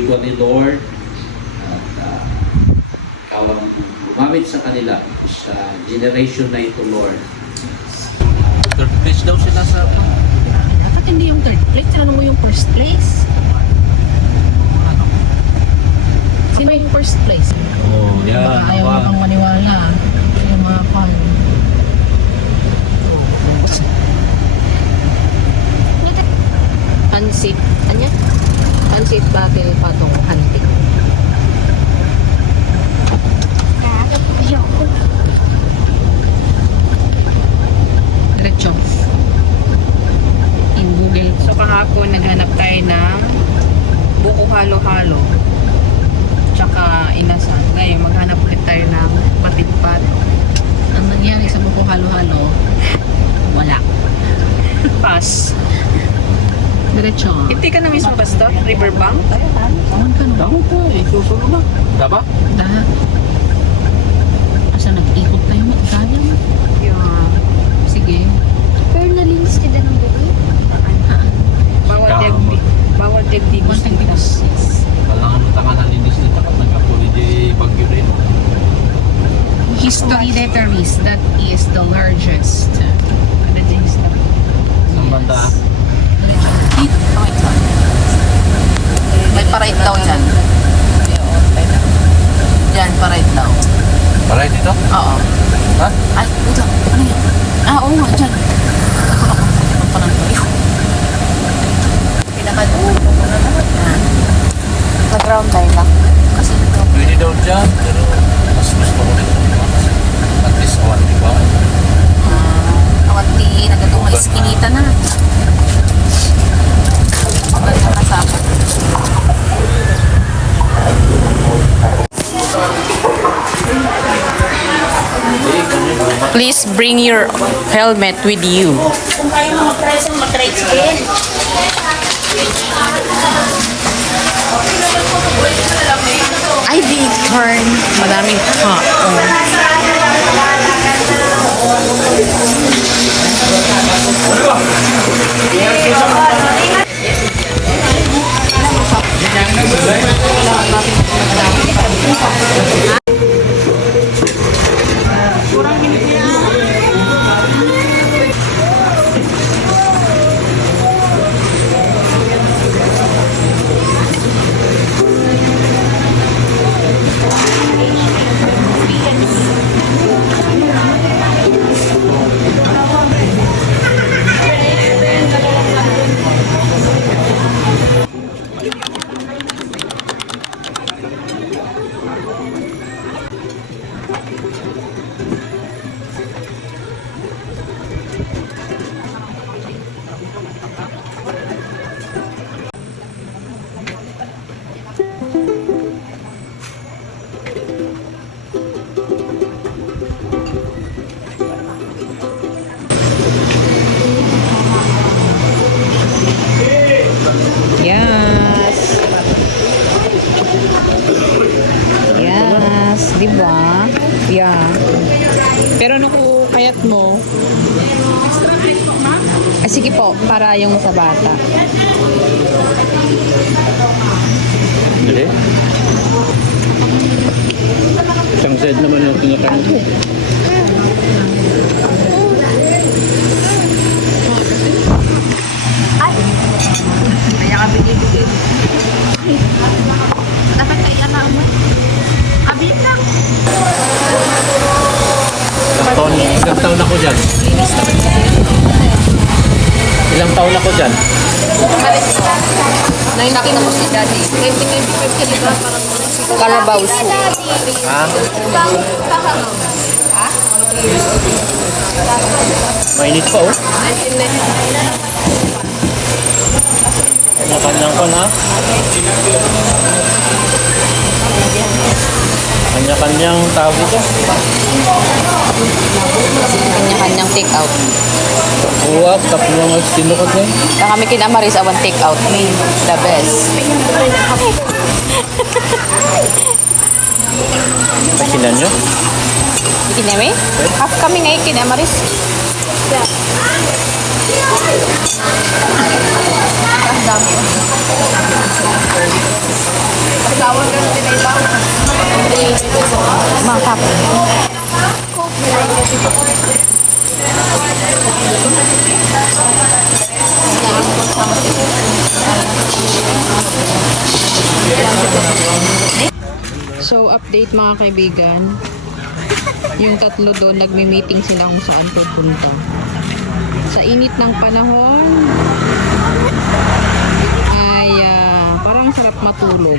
lingkod ni Lord at ikaw ang gumamit sa kanila sa generation na ito, Lord. Third place daw sila sa Bakit hindi yung third place? Ano mo yung first place? Sino yung first place? Oh, yan. Baka ayaw mo kang maniwala. Yung mga call. Pansit. Anya? Pansit battle patong hunting. Diretso. In Google. So kahapon naghanap tayo ng buko halo-halo. Tsaka inasan. Ngayon maghanap ulit tayo ng batid-bat. Ang nangyari sa buko halo-halo, wala. Pass. Diretso. Hindi ka na mismo basta? Riverbank? Saan ka no? Tama ka, isusunod na. Tama? Daha. Asa nag-ikot tayo mo? Kaya mo? Yeah. Sige. Pero nalinis ka na ng buhay? Bawat digdig gusto One nila. Kailangan mo taka nalinis na takat nagkapuli di bagyo rin. History letters, that is the largest. Ano dyan gusto? Isang banda. Dito. May parait daw dyan. Dyan, parait daw. Paray dito? Oo. Ha? Ay, dito. Ano yan? Oo nga, dyan. Ano pa lang tayo? Pinakadulo ko na naman. Yan. Nag-ground tayo lang. Kasi nag-ground. Pwede daw dyan, pero mas gusto ko rin. At least awan, di ba? Awanti, nagatong nga iskinita na. Nakasama. Please bring your helmet with you. Kung kayo mga presong mag-tricycle. ID turn. Madaming tao. Yes. Yes, di ba? Yeah. Pero nung kayat mo, sige po, para yung sa bata. Hindi. Isang set naman yung tinakain ko. Kaya ka binibigay. Dapat kaya na mo. Abit lang. Ilang taon ako dyan? Ilang taon ako dyan? Nakita mo si Daddy. 2025 Carabao. Ha? Mainit pa oh. Kanya-kanyang kon ha? Kanya-kanyang tawag ito. Kanya-kanyang take out. Uwag, tapos mga tinukot na eh. Kami kinamaris awan take out. The best. Kinan nyo? Kineme? Half kami ngayon kinamaris. Ang dami. bawal ka na tinayba. Mga kap. So, update mga kaibigan. Yung tatlo doon, nagme-meeting sila kung saan pupunta. Sa init ng panahon, ay parang sarap matulog.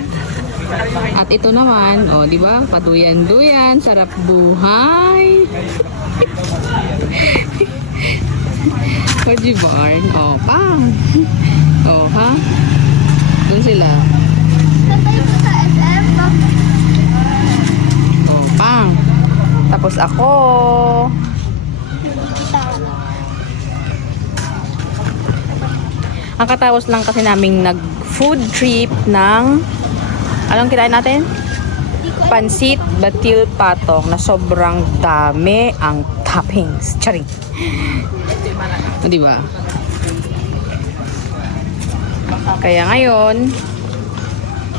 At ito naman, oh, di ba? Paduyan-duyan, sarap buhay. O, Barn? Oh, pang. Oh, ha? Doon sila. Saan tayo po sa SM? Oh, pang. Tapos ako. Ang katapos lang kasi naming nag-food trip ng anong kinain natin? Pansit Batil Patong na sobrang dami ang toppings. Charing. Di ba? Kaya ngayon,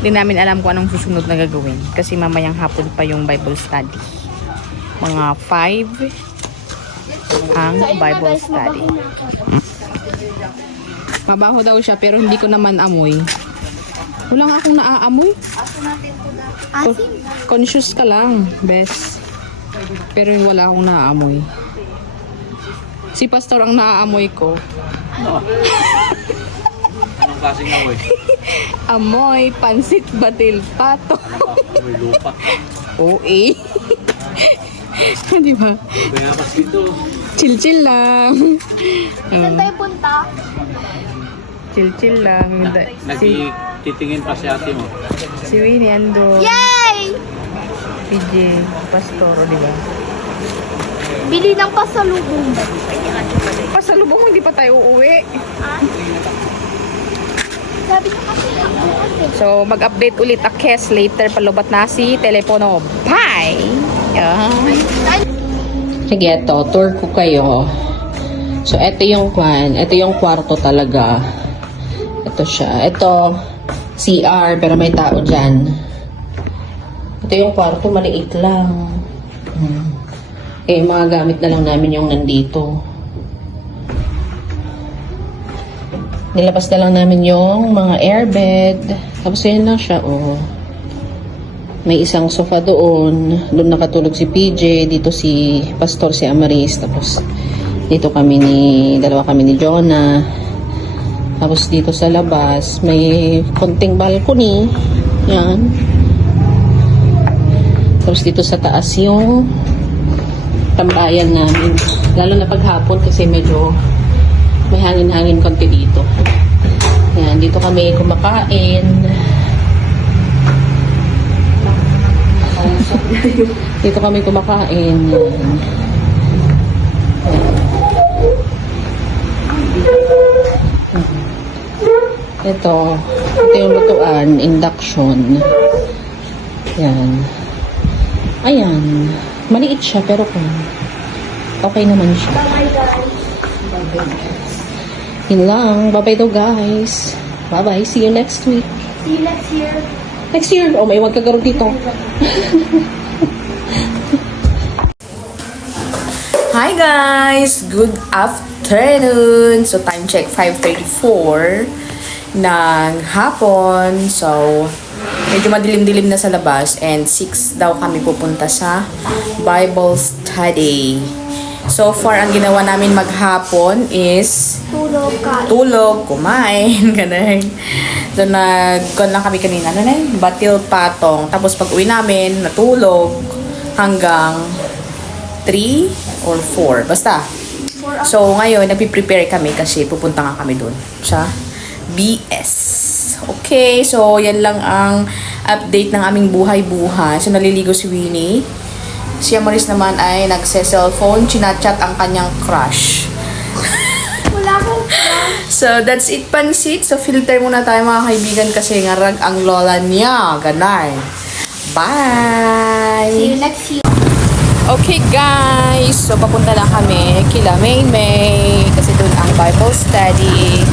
hindi namin alam kung anong susunod na gagawin. Kasi mamayang hapon pa yung Bible study. Mga 5 ang Bible study. Mabaho daw siya pero hindi ko naman amoy. Wala nga akong naaamoy. Conscious ka lang, bes. Pero wala akong naaamoy. Si Pastor ang naaamoy ko. Anong klaseng amoy? Amoy, pansit, batil, pato. Amoy lupa. OA. Di ba? Kaya kasi dito. Chill-chill lang. Saan tayo punta? Chill-chill lang. Nagtitingin pa si ate mo. Si Winnie ando. Yay! PJ, Pastor, di ba? Bili ng pasalubong. Pasalubong, hindi pa tayo uuwi. Sabi ko kasi So, mag-update ulit Kes later palubat na si telepono. Bye! Sige, ito. Tour ko kayo. So, ito yung kwan. Ito yung kwarto talaga. Ito siya. Ito, CR, pero may tao dyan. Ito yung kwarto, maliit lang. Eh, mga gamit na lang namin yung nandito. Nilabas na lang namin yung mga airbed. Tapos yun lang siya, oh. May isang sofa doon. Doon nakatulog si PJ. Dito si Pastor, si Amaris. Tapos dito dalawa kami ni Jonah. Tapos dito sa labas, may konting balcony. Yan. Tapos dito sa taas yung tambayan namin. Lalo na paghapon kasi medyo may hangin-hangin konti dito. Yan, dito kami kumakain. Dito kami kumakain. Yan. Ito yung lutuan, induction. Yan. Ayan. Maliit siya pero okay naman siya. Yun lang. Bye-bye daw guys. Bye-bye. See you next week. see you next year. Next year. Oh, may wag kagaro dito. Hi guys! Good afternoon! So time check 5:34 ng hapon. So medyo madilim-dilim na sa labas and 6 daw kami pupunta sa Bible study. So far, ang ginawa namin maghapon is tulog, kumain, ganun. So nag-con lang kami kanina, Batil Patong. Tapos pag uwi namin, natulog hanggang 3 or 4. Basta. So ngayon, nagpiprepare kami kasi pupunta nga kami dun sa BS. Okay, so yan lang ang update ng aming buhay-buhay. So naliligo si Winnie. Si Amaris naman ay nagse-cellphone, chinachat ang kanyang crush. Wala akong So that's it, pansit. So filter muna tayo mga kaibigan kasi ngarag ang lola niya. Ganay. Bye! see you next year. Okay guys, so papunta na kami kila May kasi doon ang Bible study.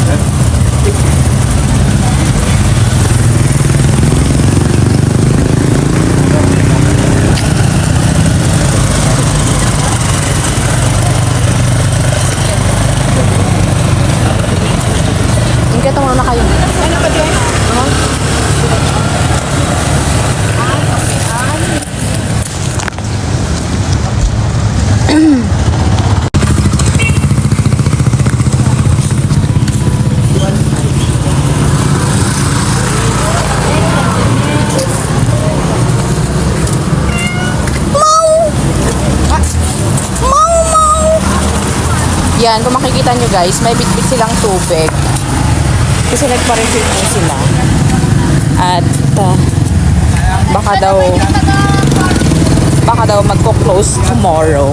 Yan, kung makikita nyo guys, may bitbit silang tubig. Kasi nagpa-refill po sila. At baka daw magko-close tomorrow.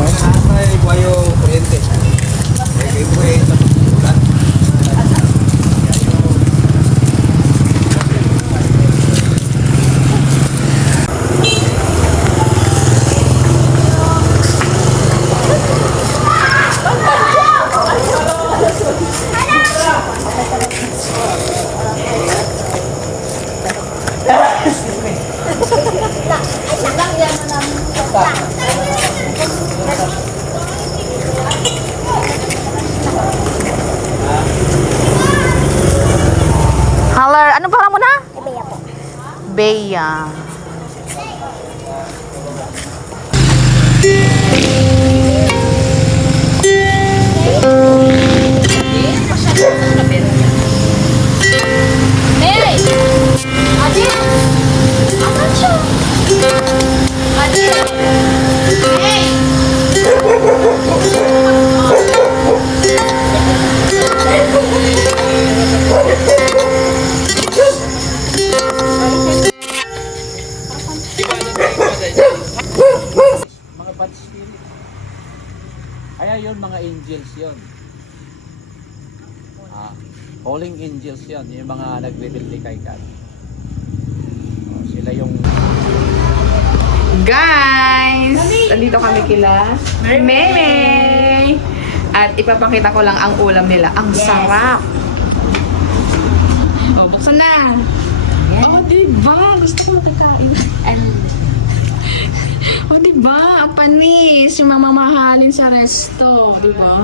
Halar, ano pa mo na? Bea po. Bea. Mary! Ate! Asan siya? Ate! Hey! Mga bad spirit. Kaya yun, mga angels yun. Calling angels yun. Yung mga nagre-reveal kay God. Sila yung... Guys! Nandito kami kila Meme! At ipapakita ko lang ang ulam nila. Ang sarap! O, buksan na! Oh, diba? Gusto ko magkakain. Oh, diba? Ang panis. Yung mamamahalin sa resto. Diba?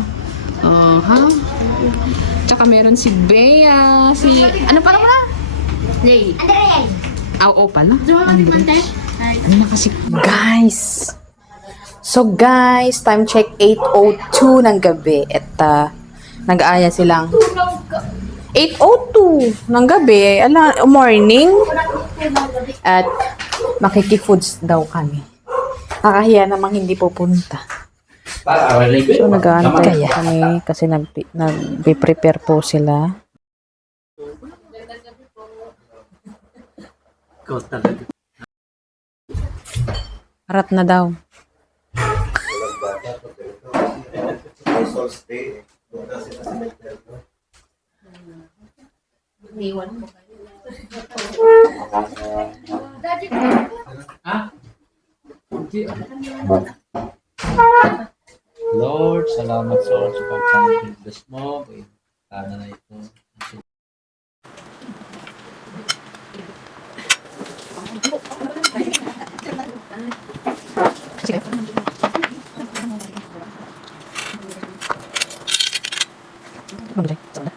Ha? Tsaka meron si Bea. Si... Ano pala mo na? Lay. Andrea! Oo pala. Ano na kasi? Guys! So guys, time check 8:02 ng gabi. At nag-aaya silang 8:02 ng gabi. Morning. At makikifoods daw kami. Nakahiya namang hindi pupunta. So nag-aantay kami kasi nag-prepare po sila. Arat na daw. Lord, salamat sa oras sa pagpapagdas mo. Sana na ito. Mabuhay. Saan na?